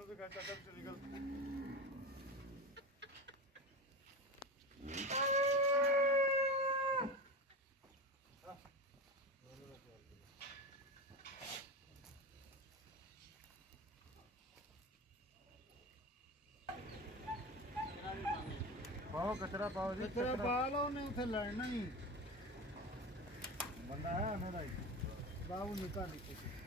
तो घर चाचा से निकल पाओ कचरा पाओ जी कचरा पा लो ने उथे लड़ना ही बंदा है मेरा ही बाबू निकाल नीचे